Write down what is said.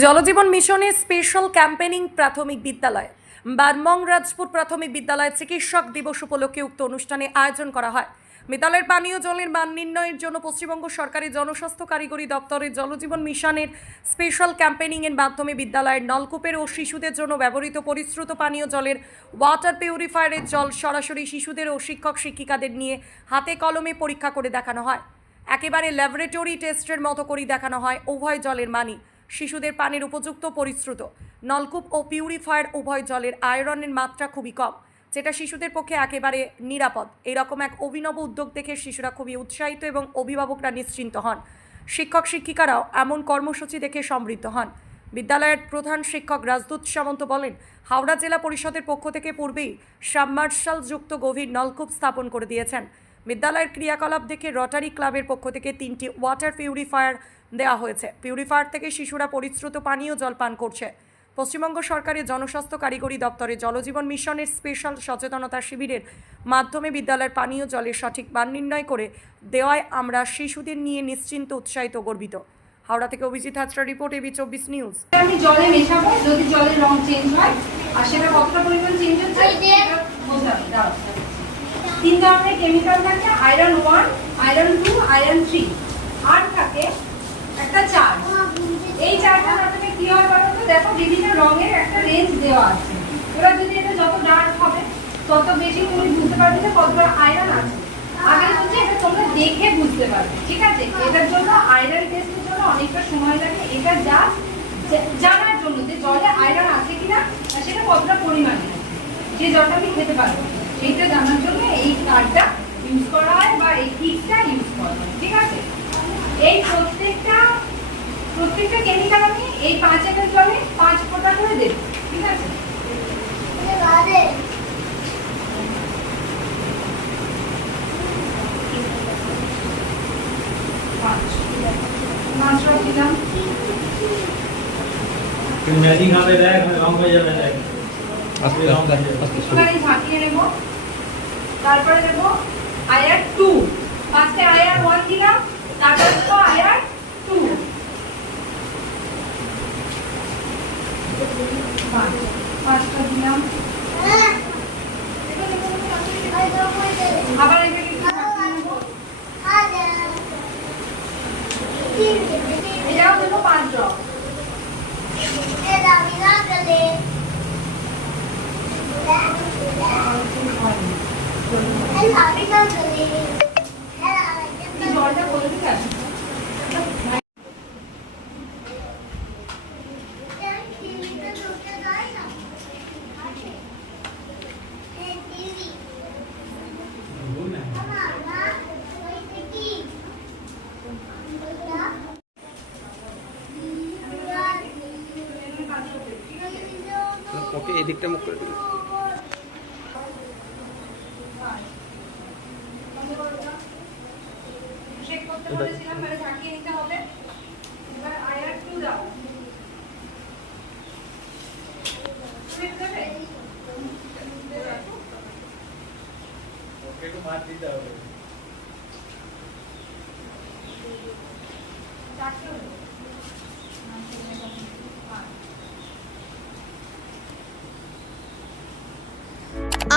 জলজীবন মিশনে special campaigning প্রাথমিক বিদ্যালয়। বারমং রাজপুর প্রাথমিক বিদ্যালয়ে চিকিৎসক দিবস উপলক্ষে উক্ত অনুষ্ঠানে আয়োজন করা হয়। বিদ্যালয়ের পানীয় জলের মান নির্ণয়ের জন্য পশ্চিমবঙ্গ সরকারি জনস্বাস্থ্য কারিগরি দপ্তরের জলজীবন মিশনের স্পেশাল ক্যাম্পেনিং এর মাধ্যমে বিদ্যালয়ের নলকূপের ও শিশুদের জন্য ব্যবহৃত পরিশ্রুত পানীয় জলের ওয়াটার পিউরিফায়ারের জল সরাসরি শিশুদের ও শিক্ষক শিক্ষিকাদের নিয়ে হাতে কলমে পরীক্ষা করে দেখানো হয়। একেবারে ল্যাবরেটরি টেস্টের মতো করেই দেখানো হয়, উভয় জলের মানই। শিশুদের পানির উপযুক্ত পরিশ্রুত। নলকূপ ও পিউরিফায়ার উভয় জলের আয়রনের মাত্রা খুবই কম, যেটা শিশুদের পক্ষে একেবারে নিরাপদ। এরকম এক অভিনব উদ্যোগ দেখে শিশুরা খুবই উৎসাহিত এবং অভিভাবকরা নিশ্চিন্ত হন। শিক্ষক শিক্ষিকারাও এমন কর্মসূচি দেখে সমৃদ্ধ হন। বিদ্যালয়ের প্রধান শিক্ষক রাজদূত সামন্ত বলেন, হাওড়া জেলা পরিষদের পক্ষ থেকে পূর্বেই সাবমার্শাল যুক্ত গভীর নলকূপ স্থাপন করে দিয়েছেন। বিদ্যালয়ের ক্রিয়াকলাপ দেখে রটারি ক্লাবের পক্ষ থেকে তিনটি ওয়াটার পিউরিফায়ার দেওয়া হয়েছে। পিউরিফায়ার থেকে শিশুরা পরিশ্রুত পানীয় জল পান করছে। পশ্চিমবঙ্গ সরকারের জনস্বাস্থ্য কারিগরি দপ্তরে জলজীবন মিশনের স্পেশাল সচেতনতা শিবিরের মাধ্যমে বিদ্যালয়ের পানীয় জলের সঠিক মান নির্ণয় করে দেওয়ায় আমরা শিশুদের নিয়ে নিশ্চিন্ত উৎসাহিত গর্বিত। হাওড়া থেকে অভিজিৎ হাজরা রিপোর্ট এবি চব্বিশ নিউজ। আমি জলে মেশাবো যদি জলের রং চেঞ্জ হয় আর সেটা কতটা পরিমাণ চেঞ্জ হচ্ছে তিন ধরনের কেমিক্যাল থাকে iron one iron two iron three আর থাকে একটা চার এই চারটা আপনাকে কি হয় বলো তো? দেখো, বিভিন্ন রঙের একটা রেঞ্জ দেওয়া আছে। ওরা যদি এটা যত ডার্ক হবে, তত বেশি তুমি বুঝতে পারবে যে কতটা আয়রন আছে। আগে হচ্ছে এটা তোমরা দেখে বুঝতে পারবে, ঠিক আছে? এটার জন্য আয়রন টেস্টের জন্য অনেকটা সময় লাগে। এটা যা জানার জন্য যে জলে আয়রন আছে কিনা সেটা কতটা পরিমাণে। যে জলটা আমি খেতে পারব সেইটা জানার জন্য এই কার্ডটা ইউজ করা হয় বা এই কিটটা ইউজ করা হয় ঠিক আছে? এই প্রত্যেকটা প্রত্যেকটা কেমিক্যাল আমি এই পাঁচ এম জলে পাঁচ ফোঁটা করে দেবো ঠিক আছে? পাঁচ। পাঁচ দিলাম তুই ম্যাজিক হবে দেখ রং হয়ে যাবে দেখ। আস্তে আস্তে আস্তে আস্তে। ঝাঁকিয়ে নেব। তারপরে দেব আয়ার টু ফার্স্টে আয়ার ওয়ান দিলাম তারপরে দেব আয়ার টু পাঁচটা দিলাম। আবার এখানে এটাও দেবো পাঁচ ড্রপ এই ওকে এদিকটা মুখ করে দিন শেক করতে বলেছিলাম মানে ঝাঁকিয়ে নিতে হবে এবার আয়ার টু দাও তুমি একটু দেবে? ওকে একটু মার দিতে হবে চারটে হলো। পাঁচ।